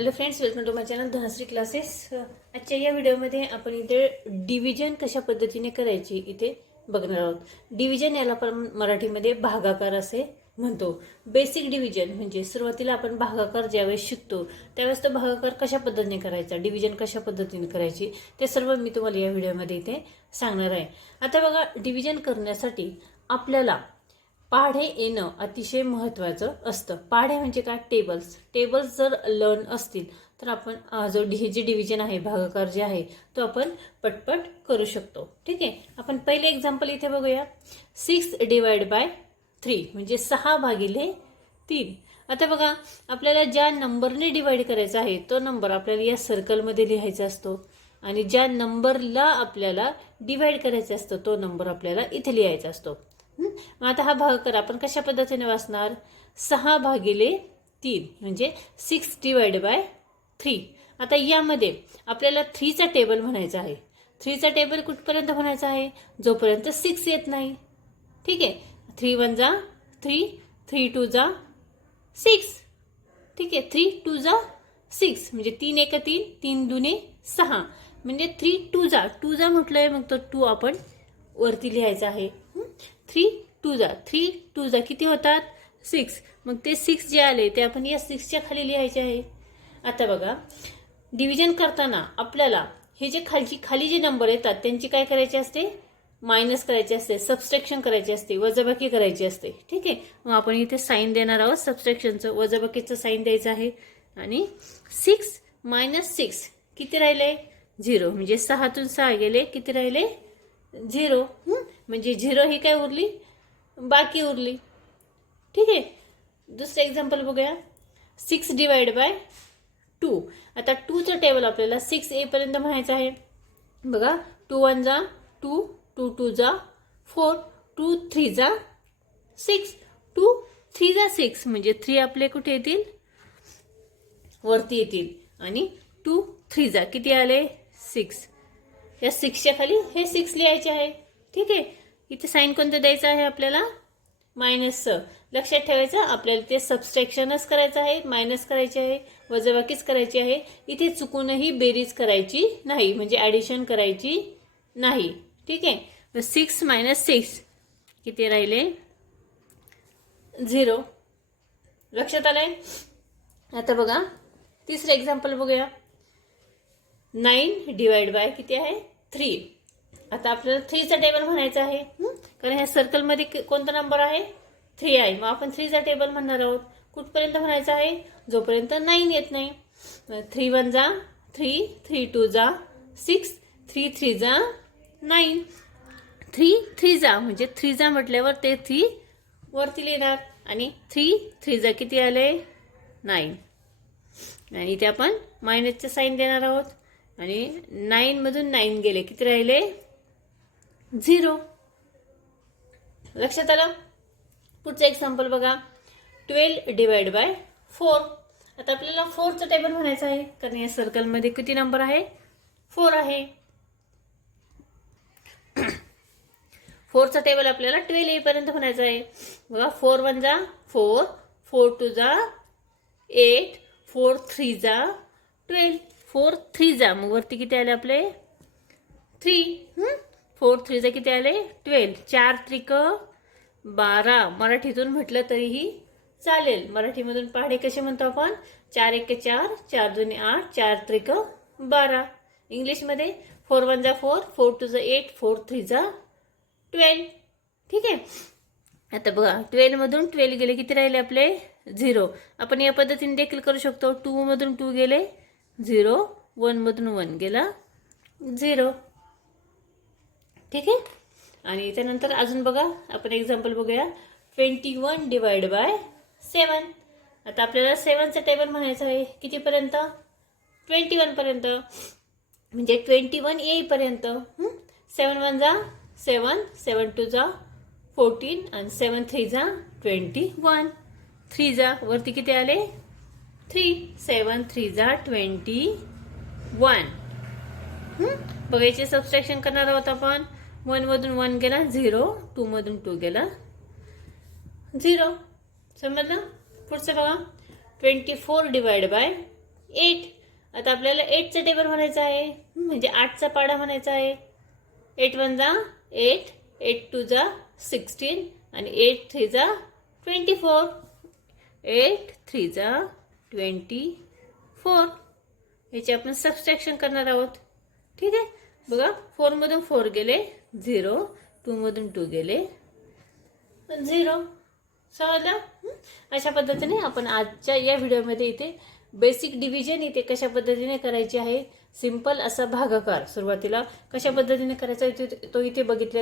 Hello friends, welcome to my channel Dhanashree classes. आजच्या या व्हिडिओमध्ये आपण इथे डिव्हिजन कशा पद्धतीने करायची इथे बघणार आहोत. डिव्हिजन याला आपण मराठीमध्ये भागाकार असे म्हणतो. बेसिक डिव्हिजन म्हणजे सुरुवातीला आपण भागाकार ज्यावेळेस शिकतो त्यावेळेस तो भागाकार कशा पद्धतीने करायचा, डिव्हिजन कशा पद्धतीने करायची ते सर्व मी तुम्हाला या व्हिडिओमध्ये इथे सांगणार आहे. आता बघा, डिव्हिजन करण्यासाठी आपल्याला पाढे येणं अतिशय महत्त्वाचं असतं. पाढे म्हणजे काय? टेबल्स जर लर्न असतील तर आपण हे जे डिव्हिजन आहे, भागाकार जे आहे तो आपण पटपट करू शकतो. ठीक आहे, आपण पहिले एक्झाम्पल इथे बघूया. 6 डिवाइड बाय 3 म्हणजे 6 भागिले 3. आता बघा, आपल्याला ज्या नंबरने डिवाइड करायचा आहे तो नंबर आपल्याला या सर्कलमध्ये लिहायचा असतो आणि ज्या नंबरला आपल्याला डिवाइड करायचा असतो तो नंबर आपल्याला इथे लिहायचा असतो. मग आता हा भागाकार आपण कशा पद्धतीने वाचणार? 6 भागिले 3 म्हणजे 6 डिवाइड बाय 3. आता यामध्ये आपल्याला 3चा टेबल म्हणायचा आहे. 3चा टेबल कुठपर्यंत म्हणायचा आहे? जोपर्यंत 6 येत नाही. ठीक आहे, 3 1 जा 3, 3 2 जा 6. ठीक आहे, 3 2 जा 6 म्हणजे 3 1 3, 3 2 6 म्हणजे 3 2 जा म्हटलंय, मग तो 2 आपण वरती लिहायचा आहे. 3 2 जा किती होतात? 6. मग ते 6 जे आले ते आपण या 6च्या खाली लिहायचे आहे. आता बघा, डिव्हिजन करताना आपल्याला हे जे खाली जे नंबर येतात त्यांची काय करायचे असते? मायनस करायचे असते, सबस्ट्रॅक्शन करायचे असते, वजाबाकी करायची असते. ठीक आहे, मग आपण इथे साईन देणार आहोत. सबस्ट्रॅक्शनचं, वजाबाकीचं साईन द्यायचं आहे. आणि 6 - 6 किती राहिले? 0. म्हणजे 6तून 6 गेले, किती राहिले? 0. म्हणजे 0 ही काय उरली? बाकी उरली. ठीक आहे, दुसरं एक्झाम्पल बघूया. 6 डिवाइड बाय 2. आता 2चं टेबल आपल्याला 6 येईपर्यंत म्हणायचं आहे. बघा, 2 1 जा 2, 2 2 जा 4, 2 3 जा 6, 2 3 जा 6 म्हणजे 3 आपले कुठे येतील? वरती येतील. आणि 2 3 जा किती आले? 6. या 6च्या खाली हे 6 लिहायचे आहे. ठीक आहे, इथे साईन कोणतं द्यायचं आहे आपल्याला? मायनसचं. लक्षात ठेवायचं, आपल्याला ते सबस्ट्रॅक्शनच करायचं आहे, मायनस करायचे आहे, वजाबाकीच करायची आहे. इथे चुकूनही बेरीज करायची नाही, म्हणजे ॲडिशन करायची नाही. ठीक आहे, 6 - 6 किती राहिले? 0. लक्षात आलंय? आता बघा, तिसरं एक्झाम्पल बघूया. 9 डिवाइड बाय किती आहे? 3. आता आपल्याला 3चा टेबल म्हणायचा आहे, कारण ह्या सर्कलमध्ये कोणता नंबर आहे? 3 आहे. मग आपण 3चा टेबल म्हणणार आहोत. कुठपर्यंत म्हणायचा आहे? जोपर्यंत 9 येत नाही. 3 1 जा 3, 3 2 जा 6, 3 3 जा 9. 3 3 जा म्हणजे 3 जा म्हटल्यावर ते 3 वरती लिहिणार. आणि 3 3 जा किती आले? 9. आणि इथे आपण मायनसचे साईन देणार आहोत. आणि 9 मधून 9 गेले, किती राहिले? 0. लक्षात आलं? पुढचं एक्झाम्पल बघा. 12 डिवाइड बाय 4. आता आपल्याला 4चं टेबल म्हणायचं आहे, कारण या सर्कलमध्ये किती नंबर आहे? 4 आहे. 4चा टेबल आपल्याला 12 येईपर्यंत म्हणायचं आहे. बघा, 4 1 जा 4, 4 2 जा 8, 4 3 जा 12, 4 3 जा मग वरती किती आले आपले? 3. 4 3 जा किती आले? 12. 4 त्रिक 12. मराठीतून म्हटलं तरीही चालेल. मराठीमधून पाढे कसे म्हणतो आपण? 4 1 4, 4 2 8, 4 त्रिक 12. इंग्लिशमध्ये 4 1 जा 4, 4 2 जा 8, 4 3 जा 12. ठीक आहे, आता बघा, 12 मधून 12 गेले, किती राहिले आपले? 0. आपण या पद्धतीने देखील करू शकतो. 2 मधून 2 गेले 0, 1 मधून 1 गेला 0. ठीक आहे, आणि त्यानंतर अजून बघा, आपण एक्झाम्पल बघूया. 21 डिवाइड बाय 7. आता आपल्याला 7चं टेबल म्हणायचं आहे. कितीपर्यंत? 21 पर्यंत. म्हणजे 21 येईपर्यंत. 7 1 जा 7, 7 2 जा 14 आणि 7 3 जा 21. 3 जा वरती किती आले? 3. 7 3 जा 21. बघायचे, सबस्ट्रॅक्शन करणार आहोत आपण. 1 मधून 1 गेला 0, 2 मधून 2 गेला 0. समजलं? पुढचं बघा. 24 डिवाइड बाय 8. आता आपल्याला 8चं टेबल म्हणायचं आहे, म्हणजे 8चा पाढा म्हणायचा आहे. 8 1 जा 8, 8 2 जा 16 आणि 8 3 जा 24. 8 3 जा 24. याची आपण सबस्ट्रॅक्शन करणार आहोत. ठीक आहे, बघा 4 मधून 4 गेले 0, 2 मधून 2 गेले 0. समजलं? अशा पद्धतीने आपण आजच्या या व्हिडिओमध्ये इथे बेसिक डिव्हिजन इथे कशा पद्धतीने करायची आहे, सिंपल असा भागाकार सुरुवातीला कशा पद्धतीने करायचा तो इथे बघितले.